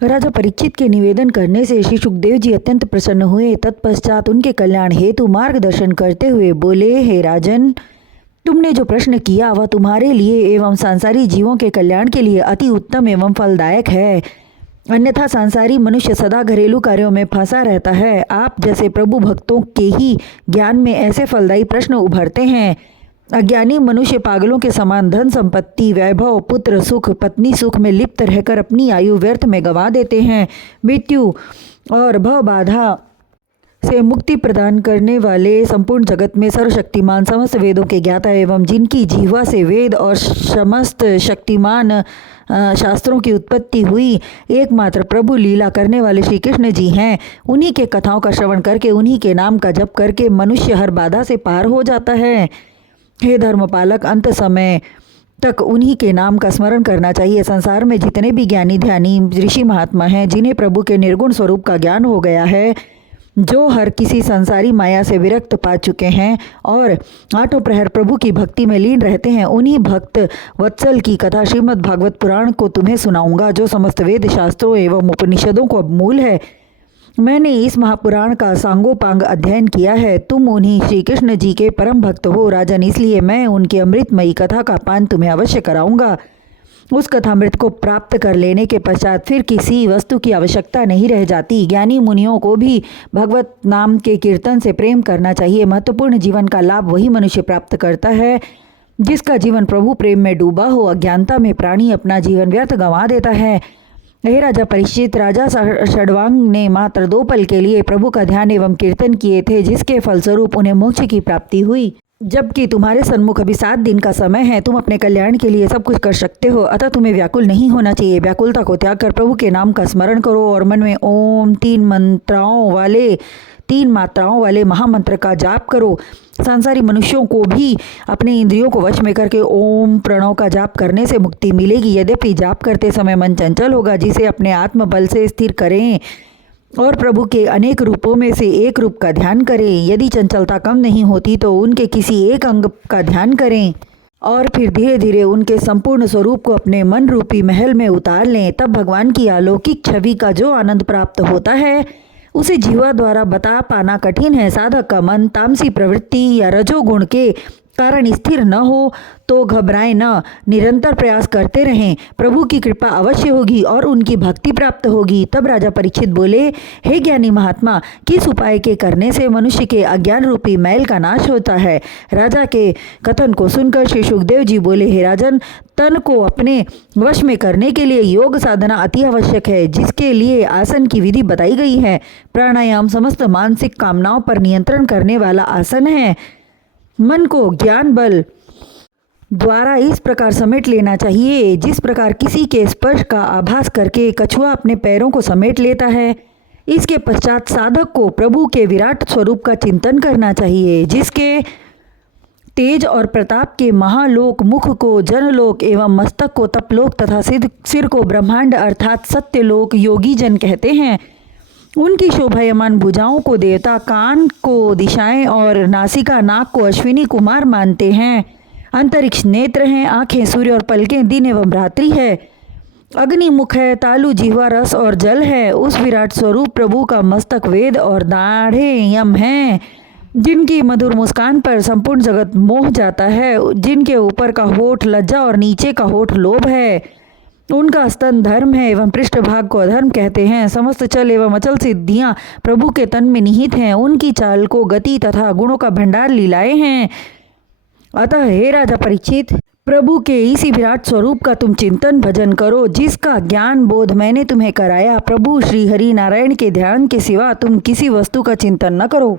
राजा परीक्षित के निवेदन करने से श्री सुखदेव जी अत्यंत प्रसन्न हुए। तत्पश्चात उनके कल्याण हेतु मार्गदर्शन करते हुए बोले, हे राजन, तुमने जो प्रश्न किया वह तुम्हारे लिए एवं सांसारी जीवों के कल्याण के लिए अति उत्तम एवं फलदायक है। अन्यथा सांसारी मनुष्य सदा घरेलू कार्यों में फंसा रहता है। आप जैसे प्रभु भक्तों के ही ज्ञान में ऐसे फलदायी प्रश्न उभरते हैं। अज्ञानी मनुष्य पागलों के समान धन संपत्ति, वैभव, पुत्र सुख, पत्नी सुख में लिप्त रहकर अपनी आयु व्यर्थ में गंवा देते हैं। मृत्यु और भव बाधा से मुक्ति प्रदान करने वाले, संपूर्ण जगत में सर्वशक्तिमान, समस्त वेदों के ज्ञाता एवं जिनकी जिह्वा से वेद और समस्त शक्तिमान शास्त्रों की उत्पत्ति हुई, एकमात्र प्रभु लीला करने वाले श्री कृष्ण जी हैं। उन्हीं के कथाओं का श्रवण करके, उन्हीं के नाम का जप करके मनुष्य हर बाधा से पार हो जाता है। हे धर्मपालक, अंत समय तक उन्हीं के नाम का स्मरण करना चाहिए। संसार में जितने भी ज्ञानी ध्यानी ऋषि महात्मा हैं, जिन्हें प्रभु के निर्गुण स्वरूप का ज्ञान हो गया है, जो हर किसी संसारी माया से विरक्त पा चुके हैं और आठों प्रहर प्रभु की भक्ति में लीन रहते हैं, उन्हीं भक्त वत्सल की कथा श्रीमद् भागवत पुराण को तुम्हें सुनाऊंगा, जो समस्त वेद शास्त्रों एवं उपनिषदों को मूल है। मैंने इस महापुराण का सांगोपांग अध्ययन किया है। तुम उन्हीं श्री कृष्ण जी के परम भक्त हो राजन, इसलिए मैं उनकी अमृतमयी कथा का पान तुम्हें अवश्य कराऊंगा। उस कथामृत को प्राप्त कर लेने के पश्चात फिर किसी वस्तु की आवश्यकता नहीं रह जाती। ज्ञानी मुनियों को भी भगवत नाम के कीर्तन से प्रेम करना चाहिए। महत्वपूर्ण जीवन का लाभ वही मनुष्य प्राप्त करता है जिसका जीवन प्रभु प्रेम में डूबा हो। अज्ञानता में प्राणी अपना जीवन व्यर्थ गंवा देता है। हे राजा परीक्षित, राजा षडवांग ने मात्र 2 पल के लिए प्रभु का ध्यान एवं कीर्तन किए थे, जिसके फलस्वरूप उन्हें मोक्ष की प्राप्ति हुई। जबकि तुम्हारे सन्मुख अभी 7 दिन का समय है, तुम अपने कल्याण के लिए सब कुछ कर सकते हो, अतः तुम्हें व्याकुल नहीं होना चाहिए। व्याकुलता को त्याग कर प्रभु के नाम का स्मरण करो और मन में ओम 3 मात्राओं वाले महामंत्र का जाप करो। सांसारी मनुष्यों को भी अपने इंद्रियों को वश में करके ओम प्रणव का जाप करने से मुक्ति मिलेगी। यद्यपि जाप करते समय मन चंचल होगा, जिसे अपने आत्मबल से स्थिर करें और प्रभु के अनेक रूपों में से एक रूप का ध्यान करें। यदि चंचलता कम नहीं होती तो उनके किसी एक अंग का ध्यान करें और फिर धीरे धीरे उनके संपूर्ण स्वरूप को अपने मन रूपी महल में उतार लें। तब भगवान की अलौकिक छवि का जो आनंद प्राप्त होता है, उसे जीवा द्वारा बता पाना कठिन है। साधक का मन तामसी प्रवृत्ति या रजोगुण के कारण स्थिर न हो तो घबराएं न, निरंतर प्रयास करते रहें। प्रभु की कृपा अवश्य होगी और उनकी भक्ति प्राप्त होगी। तब राजा परीक्षित बोले, हे ज्ञानी महात्मा, किस उपाय के करने से मनुष्य के अज्ञान रूपी मैल का नाश होता है? राजा के कथन को सुनकर श्री सुखदेव जी बोले, हे राजन, तन को अपने वश में करने के लिए योग साधना अति आवश्यक है, जिसके लिए आसन की विधि बताई गई है। प्राणायाम समस्त मानसिक कामनाओं पर नियंत्रण करने वाला आसन है। मन को ज्ञान बल द्वारा इस प्रकार समेट लेना चाहिए जिस प्रकार किसी के स्पर्श का आभास करके कछुआ अपने पैरों को समेट लेता है। इसके पश्चात साधक को प्रभु के विराट स्वरूप का चिंतन करना चाहिए, जिसके तेज और प्रताप के महालोक मुख को जनलोक एवं मस्तक को तपलोक तथा सिर को ब्रह्मांड अर्थात सत्यलोक योगी जन कहते हैं। उनकी शोभायमान भुजाओं को देवता, कान को दिशाएं और नासिका नाक को अश्विनी कुमार मानते हैं। अंतरिक्ष नेत्र हैं, आंखें सूर्य और पलकें दिन एवं रात्रि है। अग्नि मुख है, तालु जिह्वा रस और जल है। उस विराट स्वरूप प्रभु का मस्तक वेद और दाढ़े यम हैं, जिनकी मधुर मुस्कान पर संपूर्ण जगत मोह जाता है। जिनके ऊपर का होठ लज्जा और नीचे का होठ लोभ है। उनका स्तन धर्म है एवं पृष्ठभाग को अधर्म कहते हैं। समस्त चल एवं अचल सिद्धियां प्रभु के तन में निहित हैं। उनकी चाल को गति तथा गुणों का भंडार लीलाएं हैं। अतः हे राजा परीक्षित, प्रभु के इसी विराट स्वरूप का तुम चिंतन भजन करो, जिसका ज्ञान बोध मैंने तुम्हें कराया। प्रभु श्री हरि नारायण के ध्यान के सिवा तुम किसी वस्तु का चिंतन न करो।